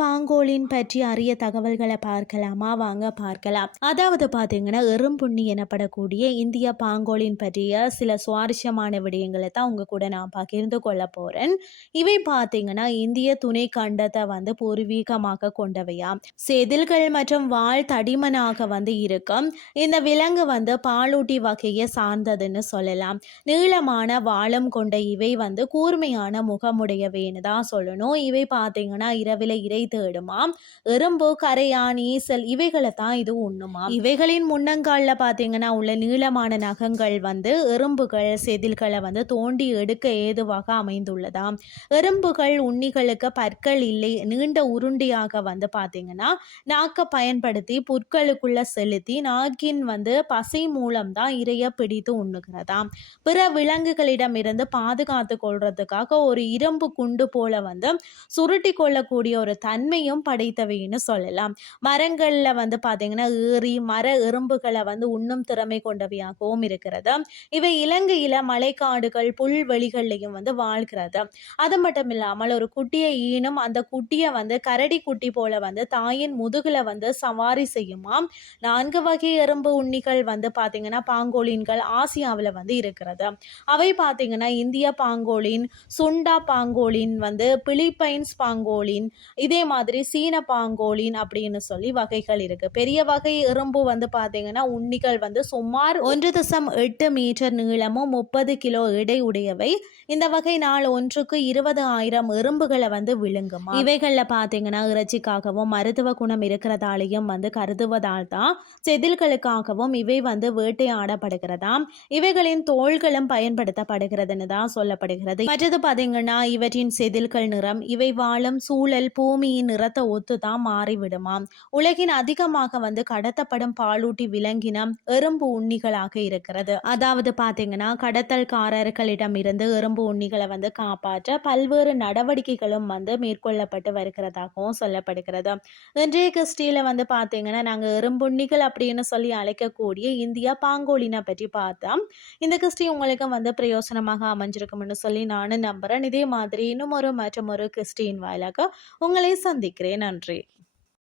Pangolin பற்றி அரிய தகவல்களை பார்க்கலாமா? வாங்க பார்க்கலாம். அதாவது பார்த்தீங்கன்னா எறும்புண்ணி எனப்படக்கூடிய இந்திய பாங்கோலின் பற்றிய சில சுவாரஸ்யமான விடயங்களை தான் உங்க கூட நான் பகிர்ந்து கொள்ள போறேன். இவை பார்த்தீங்கன்னா இந்திய துணை கண்டத்தை வந்து பூர்வீகமாக கொண்டவையாம் செதில்கள் மற்றும் வாழ் தடிமனாக வந்து இருக்கும். இந்த விலங்கு வந்து பாலூட்டி வகையை சார்ந்ததுன்னு சொல்லலாம். நீளமான வாழம் கொண்ட இவை வந்து கூர்மையான முகமுடையவைன்னு தான் சொல்லணும். இவை பார்த்தீங்கன்னா இரவில் இறை தேடுமாம். எறும்பு கரையான் ஈசல் இவைகளை தான் இது உண்ணுமாம். இவைகளின் முன்னங்காலில் பார்த்தீங்கன்னா உள்ள நீளமான நகங்கள் வந்து எறும்புகள் செதில்களை வந்து தோண்டி எடுக்க ஏதுவாக அமைந்துள்ளதாம். எறும்புகள் உண்ணிகளுக்கு பற்கள் இல்லை நீண்ட உருண்டியாக வந்து பார்த்தீங்கன்னா நாக்கை பயன்படுத்தி புற்களுக்குள்ள செலுத்தி நாக்கின் வந்து பசை மூலம்தான் இரைய பிடித்து உண்ணுகிறதாம். பிற விலங்குகளிடம் இருந்து பாதுகாத்து கொள்றதுக்காக ஒரு இரும்பு குண்டு போல வந்து சுருட்டி கொள்ளக்கூடிய ஒரு தன்மையும் படைத்தவைன்னு சொல்லலாம். மரங்களில் வந்து பார்த்தீங்கன்னா ஏறி மர எறும்புகளை வந்து உண்ணும் திறமை கொண்டவையாகவும் இருக்கிறது. இவை இலங்கையில் மலைக்காடுகள் புல்வெளிகள்லையும் வந்து வாழ்கிறது. அது மட்டும் இல்லாமல் ஒரு குட்டியை ஈனும் அந்த குட்டியை வந்து கரடி குட்டி போல வந்து தாயின் முதுகில் வந்து சவாரி செய்யுமாம் நான்கு வகை எறும்பு உண்ணிகள் வந்து பார்த்தீங்கன்னா பாங்கோலின்கள் ஆசியாவில் வந்து இருக்கிறது. அவை பார்த்தீங்கன்னா இந்திய பாங்கோலின் சுண்டா பாங்கோலின் வந்து பிலிப்பைன்ஸ் பாங்கோலின் இது மாதிரி சீன பாங்கோலின் அப்படின்னு சொல்லி வகைகள் இருக்கு. பெரிய வகை எறும்பு வந்து பார்த்தீங்கன்னா உண்ணிகள் வந்து சுமார் ஒன்று தசம் எட்டு மீட்டர் நீளமும் முப்பது கிலோ எடை உடையவை. இந்த வகை நாள் ஒன்றுக்கு இருபது ஆயிரம் எறும்புகளை வந்து விழுங்குமா? இவைகளில் பார்த்தீங்கன்னா இறைச்சிக்காகவும் மருத்துவ குணம் இருக்கிறதாலையும் வந்து கருதுவதால் தான் செதில்களுக்காகவும் இவை வந்து வேட்டையாடப்படுகிறதாம் இவைகளின் தோள்களும் பயன்படுத்தப்படுகிறதுன்னு தான் சொல்லப்படுகிறது. மற்றது பார்த்தீங்கன்னா இவற்றின் செதில்கள் நிறம் இவை வாழும் சூழல் பூமியின் நிறத்தை ஒத்து தான் மாறிவிடுமாம் உலகின் அதிகமாக வந்து கடத்தப்படும் பாலூட்டி விலங்கினம் எறும்பு உண்ணிகளாக இருக்கிறது. அதாவது பாத்தீங்கன்னா கடத்தல்காரர்களிடம் இருந்து எறும்பு உண்ணிகளை வந்து காப்பாற்ற பல்வேறு நடவடிக்கைகளும் வந்து மேற்கொள்ளப்பட்டு வருகிறதாகவும் சொல்லப்படுகிறது. இன்றைய கிறிஸ்டியில் வந்து பாத்தீங்கன்னா நாங்கள் எறும்புண்ணிகள் அப்படின்னு சொல்லி அழைக்கக்கூடிய இந்தியா பாங்கோலினை பற்றி பார்த்தோம் இந்த கிறிஸ்டி உங்களுக்கு வந்து பிரயோசனமாக அமைஞ்சிருக்கும்னு சொல்லி நானும் நம்புகிறேன் இதே மாதிரி இன்னும் ஒரு மற்றும் ஒரு கிறிஸ்டின் வாயிலாக உங்களை சந்திக்கிறேன் நன்றி.